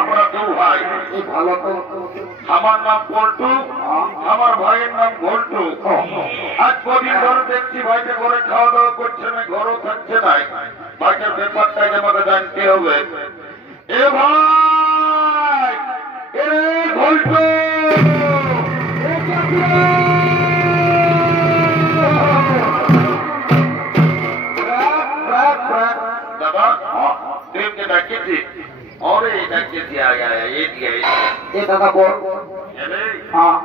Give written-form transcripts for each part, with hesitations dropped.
আমরা দু ভাই। ভালো তো। আমার নাম পল্টু, আমার ভাইয়ের নাম ঘন্টু। আজ কদিন ধরে দেখছি ভাইকে ঘরে খাওয়া দাওয়া করছে না, ঘরও থাকছে না। ভাইটার ব্যাপারটাই আমাকে জানতে হবে। এ ভাই, এ ঘন্টু, দাদা তুই ডাকিয়েছি? অরে ডাকিয়েছি, এ দাদা বল। হ্যাঁ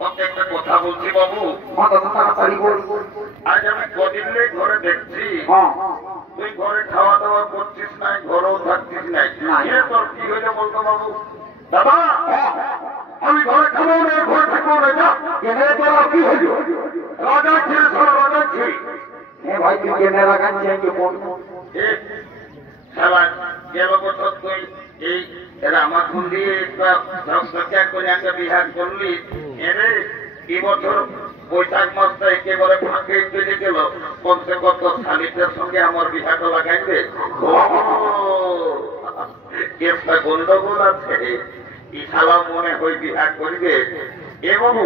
তোকে একটা কথা বলছি বাবু, তাড়াতাড়ি বল। আজ আমি কদিন ঘরে দেখছি হ্যাঁ তুই ঘরে খাওয়া দাওয়া করছিস না, ঘরেও থাকছিস না। তোর কি হয়েছে বলতো বাবু? দাদা আমি ঘরে খাবো না, ঘরে থাকবো না। যা কেনে তোরা কি হইল? রাজাচ্ছি, সারা রাজাচ্ছি। হ্যাঁ ভাই তুই কেনে রাখাচ্ছি আমি বল। সারা গেল বছর তুই এই আমার ফোন দিয়ে ঝকঝকা করে একটা বিহার করলি। এনে এই বছর বৈশাখ মাসটা একেবারে ফাঁকে চলে গেল। কমসে কত শালিদের সঙ্গে আমার বিহাটা লাগাইবে। একটা গন্ডগোল আছে, ই শালা মনে হয় বিহার করবে। এ বাবু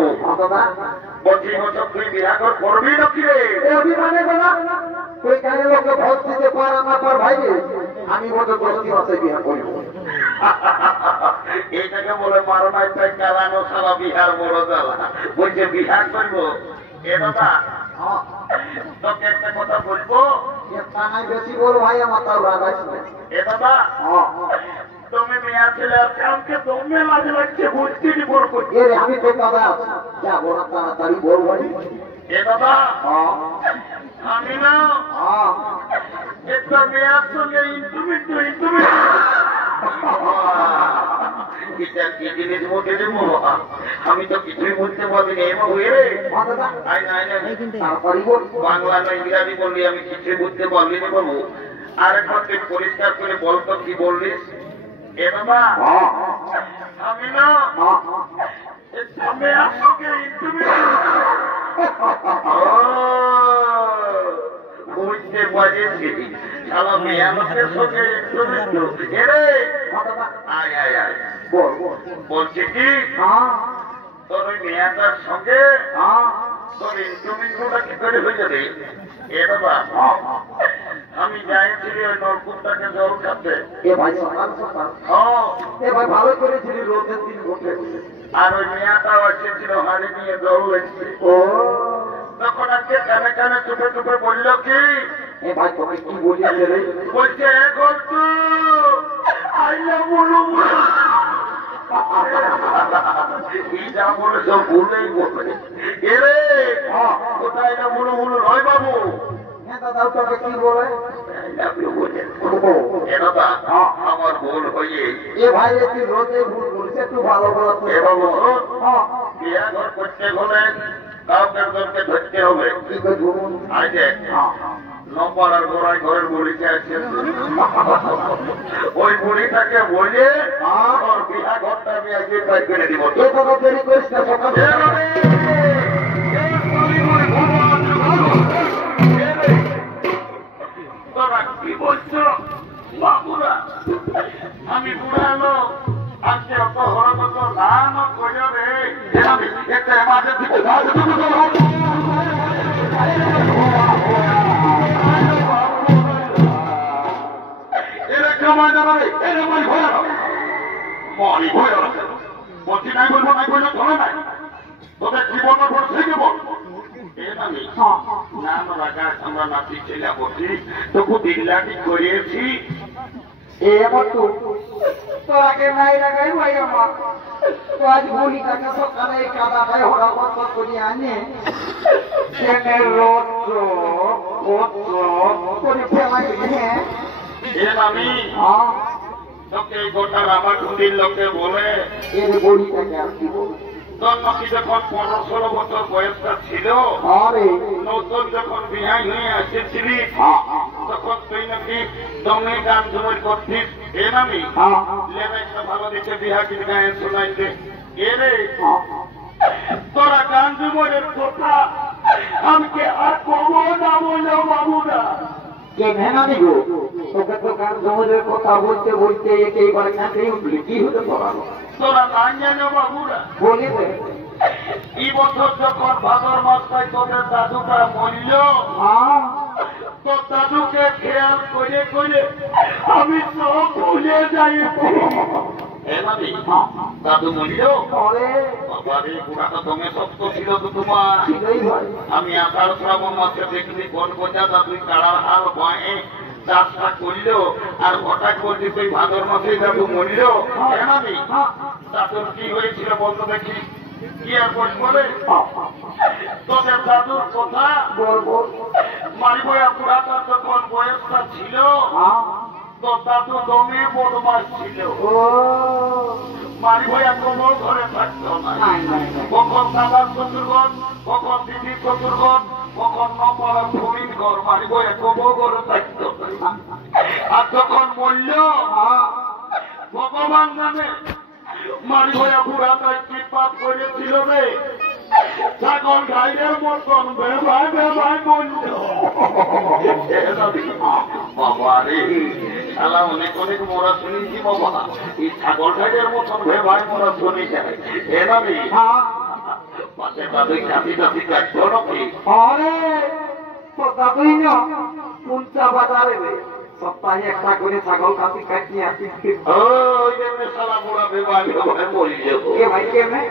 বলছি বছর তুই বিহার করবি নাকি রে? অভিমানে বলা তুই কেন লোকে ভোট দিতে পার না পার ভাই? আমি বছর 10 মাসে বিহার করিব। এইটাকে বলে মারনাই তাই চালানো সারা বিহার বড় জ্বালা। বলছে বিহার করবো। এ দাদা তোকে একটা কথা বলবো, বেশি বল ভাই, আমার তাও রাগ আসবে। এ দাদা তুমি মেয়া ছেলে আছে, আমাকে দমে লাজ লাগছে, বুঝতে নি বড় করছি। আমি তো দাদা যাবো না, তাড়াতাড়ি বল ভাই। এ দাদা আমি না একটা মেয়ার সঙ্গে ইন্টুমিট কি জিনিস বলতে দেবো, আমি তো কিছুই বুঝতে পারিনি। বাংলা না ইংরাজি বললি, আমি কিছুই বুঝতে পারলিনি বাবু। আর একবার তুই পরিষ্কার করে বলতো কি বললিস? এ বাবা আমি না মেয়ার সঙ্গে ইন্টুমিট। বুঝতে পারছি, শালা মেয়া লোকের সঙ্গে বলছি কি তোর ওই মেয়াটার সঙ্গে তোর ইন্টুমিন্টুটা কি করে হয়ে যাবে? এ বাবা আমি যাইছিলি ওই নলকূপটাকে জল খাতে। ভালো করেছিলি, রোদের দিন বসে। আর ওই মেয়াটাও এসেছিল হাড়ি নিয়ে জল লাগছে। তখন আজকে কানে কানে চুপে চুপে বলল কি ভাই তোকে কি বলিয়াছে রে? বলছে ঘন্টু আইলা বলু যা বলে সব ভুলেই বলবে। এরে কোথায় না বলু বলু নয় বাবু। দাদা তোকে কি বলে? আমার ভুল হয়ে এ ভাই তুই রোজে ভুল বলিস, একটু ভালো বলা। এ বাবু বিয়া ঘর করতে হলে কাউকে ঘরকে ধরতে হবে। আজকে নপাড়ার গোড়ায় ঘরের বুড়িতে আছে, ওই বুড়িটাকে বলে ওর বিয়া ঘরটা আমি আজকে কাজ করে দিব। তোরা কি বলছো বাবুরা? আমি বুড়ালো আজকে অত হরকত নাম করবে একটা এমার্জেন্সি বলছি নাই বলবো, নাই বললে ধরে নাই। তোদের কি বলবো শিখে বল। নাম রাখা আমরা নাতি ছেলে বলছি, তোকে দিল্লাটি করিয়েছি। তোরাকে নাই লাগাই ভাই আমার তো আজ বলি তাকে সকালে কাদাটায় হরাবত করে আনে রোদ করে ফেলাই। আমি তোকে এই গোটা আমার ছুটির লোকে বলে এর বড়িটাকে আর কি বল। তোর নাকি যখন 15-16 বছর বয়সটা ছিল, নতুন যখন বিহাই হয়ে এসেছিলি, তখন তুই নাকি দমে গান ঝুমর করছিস। এ নামি একটা ভালো দেখে বিহাকে গায়ে শোনাই দে। এরে তোরা গান ঝুমরের কথা আমাকে আর কবো না বললো বাবুরা। কে মেহনা দিগো তোকে তো গান জমির কথা বলতে বলতে একেবারে কাঁদেই উঠলি, কি হতে পড়ানো তোরা নাই জানো বাবুরা, বলি দে। এই বছর যখন ভাদর মাসটায় তোদের দাদুটা মরল, হ্যাঁ তো দাদুকে খেয়াল করে করে আমি সব ভুলে যাই। দাদু মরল, বাবারে বুড়াটা দমে শক্ত ছিল তো তোমার। আমি আষাঢ় শ্রাবণ মাসে দেখলি কোন বোঝা দাদু কাড়ার হাল বাঁয়ে চাষটা করলো, আর হঠাৎ করে তুই ভাদর মাসে দাদু মরল। দাদুর কি হয়েছিল বলতো দেখি, কি আর বলবে তোদের দাদুর কথা বলবো। মারিবয়া বুড়াটা যখন বয়সটা ছিল, তো দাদু দমে বদমাস ছিল। মারিবয়া কোনো ঘরে থাকতো না, কখন দাদার শ্বশুরগণ, কখন দিদির শ্বশুরগণ, কখন নপাড়ার ফরির ঘর, মারিবয়া কোনো ঘরে থাকতো না। আর যখন মরল ভগবান জানে মারিবয়া বুড়াটাই কি পাপ করেছিল রে, ছাগল গাইয়ের মতন বেভাই বেভাই বলল। বাবা রে, শালা অনেক অনেক মোরা শুনেছি বাবা, এই ছাগল গাইয়ের মতন বেভাই মোরা শুনি যায়। এ নামি পাশে দাদুই চাষি চাষি কাটতো নাকি? আরে তো দাদুই না পুঞ্চা বাজারে সপ্তাহে একটা করে ছাগল কাটি কাটিয়ে আসি। ওই জন্য শালা মোরা বেভাই বেভাই বলল। কে ভাই কেমনে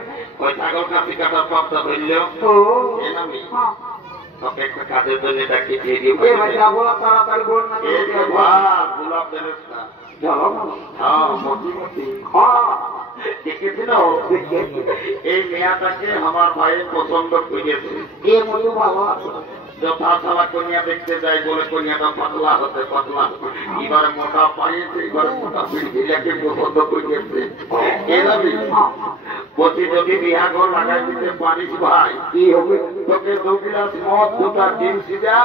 ওই ছাগল কাটি কাটার পাপটা ধরল। ও এ নামি তোকে একটা কাজের জন্য ডাকি দিয়ে দিয়ে এ ভাই যাবো তাড়াতাড়ি বল না। গোলাপ দেবেস না, চলো দেখেছিল এই মেয়াটাকে আমার ভাইয়ের পছন্দ করেছে। এ মতো ভালো আছে যথা সালা কনিয়া দেখতে যাই বলে কনিয়াটা পাতলা হতে পাতলা, এবারে মোটা পাইয়েছে, এবারে মোটা পিড়িয়াকে পছন্দ করেছে। এভাবে প্রতি যদি বিয়া ঘর লাগাই দিতে পারিস ভাই, কি হবে তোকে 2 গিলাস মদ, 2টা ডিম সিজা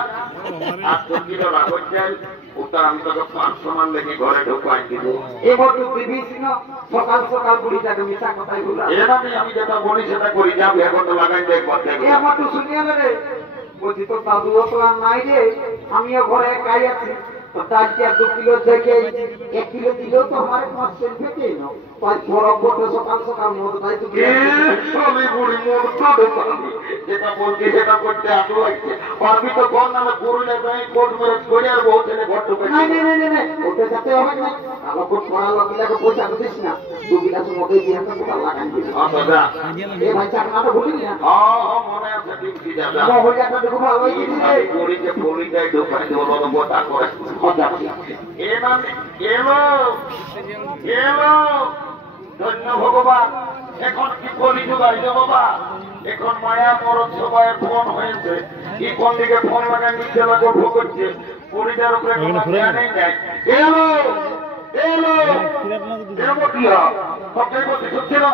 আর 2 কিলো রাখল চাল, ওটা আমি তোকে 500 মান লেগে ঘরে ঢোকাই দিব। এবার তো দিবিস না সকাল সকাল বুড়িটাকে মিশা কথাই বলা। এভাবে আমি যেটা বলি সেটা করি, যাবি এখন তো লাগাই দেয় কথা। এ আমার তো শুনিয়ে রে, বলছি তো দাদু তো আর নাই রে, আমিও ঘরে একাই আছি। তো তার 2 কিলো থেকে 1 কিলো দিলেও তো আমার 5 সেন্ট পেতে না। তাই বরফ করতে সকাল সকাল মদ তাই তো আমি বুড়ি মরতো ঢোকাবি, যেটা বলছি সেটা করতে আগে লাগছে। পারবি তো কোন নামে পুরুলে যাই কোট মেরে করে আর বহু ছেলে ঘর ঢুকে। না না না না ওটা যাতে হবে না, কালো কোট পড়া লোকগুলাকে পয়সা দিস না, 2 গিলাস মধ্যে দিয়ে তো লাগাই দিস। আচ্ছা এ ভাই চাকরাটা ভুলিস না। হ্যাঁ মনে আছে ডিউটি যাবে। মহিলাটা দেখো ভালো হয়ে গেছে রে, পুরীতে পুরীটাই ঢোকাই দেবো বড় মোটা করে। এ মানে এলো এলো, ধন্য ভগবান। এখন কি করি যোগাইল বাবা, এখন মায়া মরণ সবাই ফোন হয়েছে, কি কোন দিকে ফোন লাগাই নিচে গল্প করছে, পুরীটার উপরে কোনো জ্ঞানই নাই। এলো এলো এরকম কি সবটাই বলতে সত্যি না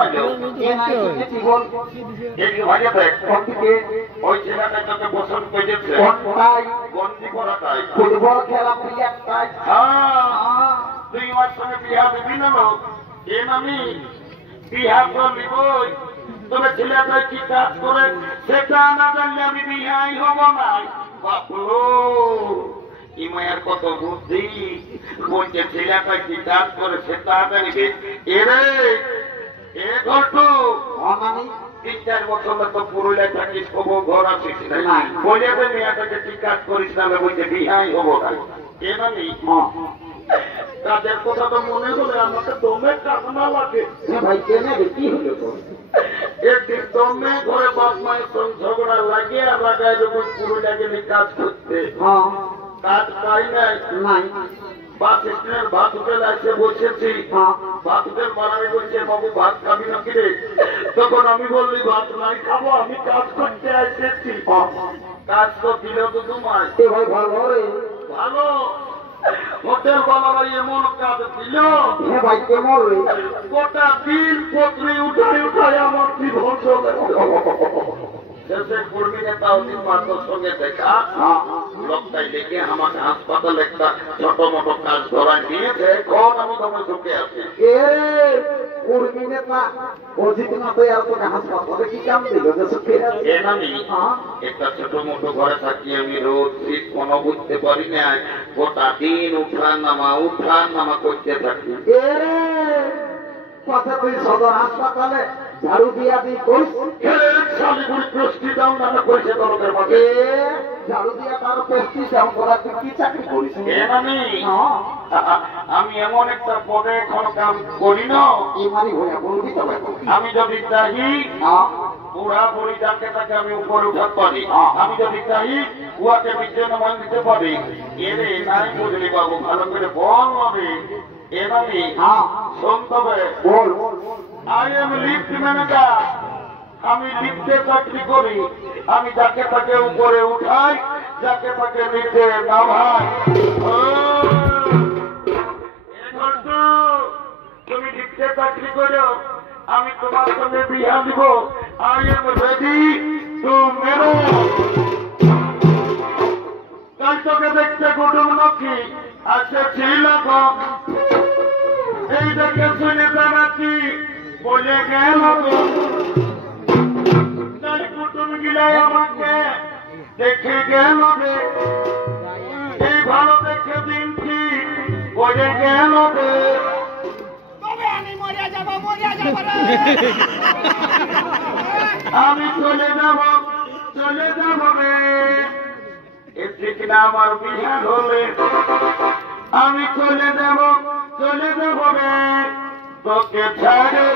বল এই ভাইয়া দেখ থেকে ওই ছেলেটা তোকে পছন্দ করেছে, কোনটাই বন্দি করাটাই ফুটবল খেলা প্লেয়ারটাই। হ্যাঁ, তুই আমার সঙ্গে বিহা দিবি না লোক, এ আমি বিহা করবি বই, তবে ছেলেটা কি কাজ করে সেটা না জানলে আমি বিহাই হব না। বাপলো ইমায়ার কত বুদ্ধি, বলছে ছেলেটা কি কাজ করে সেটা জানিবে। এরে এ ঘটু অনানি 3-4 বছর তো পুরুলিয়ায় থাকিস, কবো ঘর আসিস না, বলে মেয়েটাকে কি কাজ করিস না, বলছে বিহাই হব না। এ মানে কাজের কথা তো মনে হলে আমাকে দমে কান্না লাগে। ভাই কেনে কি হলো তো একদিন দমে ঘরে বাপ মায়ের সঙ্গে ঝগড়া লাগিয়ে লাগাই দেবো পুরুলিয়া গেলে কাজ করতে, কাজ পাই নাই নাই বাস স্ট্যান্ডের ভাত হোটেল আসে বসেছি, ভাত হোটেল বানাবি বলছে বাবু ভাত খাবি না কিরে, তখন আমি বললি ভাত নাই খাবো, আমি কাজ করতে এসেছি। কাজ তো দিল তো তোমার ভাই ভালো রে, ভালো হোটেল বানাবার এমন কাজ দিল ভাই কেমন রে, গোটা দিন পত্রী উঠাই উঠাই আমার কি ধ্বংস শেষে কর্মী নেতা অতীত মাত্র সঙ্গে দেখা লোকটাই দেখে আমাকে হাসপাতালে একটা ছোট মোটো কাজ ধরায় নিয়েছে, এখন আমি তোমার ঢুকে আছি। কর্মী নেতা অজিত না তো আর তোকে হাসপাতালে কি কাম দিল একটা ছোট মোটো ঘরে থাকি আমি রোজ শীত কোনো বুঝতে পারি না গোটা দিন উঠান নামা করতে থাকি কথা তুই সদর হাসপাতালে ঝাড়ু দিয়া দিই করিস শালিগুড়ি প্রস্তুতি দাও না করেছে দলদের মাঝে ঝাড়ু দিয়া তার প্রস্তুতি দাও করা তুই কি চাকরি করিস আমি এমন একটা পদে এখন কাম করি না ইমানি হইয়া বলবি তবে আমি যদি চাহি বুড়া বুড়ি যাকে তাকে আমি উপরে উঠাতে পারি আমি যদি চাহি উহাকে নিচে নামান দিতে পারি এরে নাই বুঝলি বাবু ভালো করে বল নবে এনামি শুনতে বল আই এম লিফট ম্যানেজার আমি লিফটে চাকরি করি আমি যাকে তাকে উপরে উঠাই যাকে তাকে নিচে নামাই তুমি লিফটে চাকরি করো আমি তোমার সঙ্গে বিয়া দিব আই এম রেডি টু মেরো কাল তোকে দেখতে কুটুম নক্ষী আসে ছিল এই দেখে শুনে নাকি বলে গেল তাই কুটুম গিলাই আমাকে দেখে গেল রে এই ভালো দেখে দিনটি বলে গেল রে আমি চলে যাব রে ঠিক না আমার বিয়ে হলে আমি চলে যাব রে তোকে ছাড়ে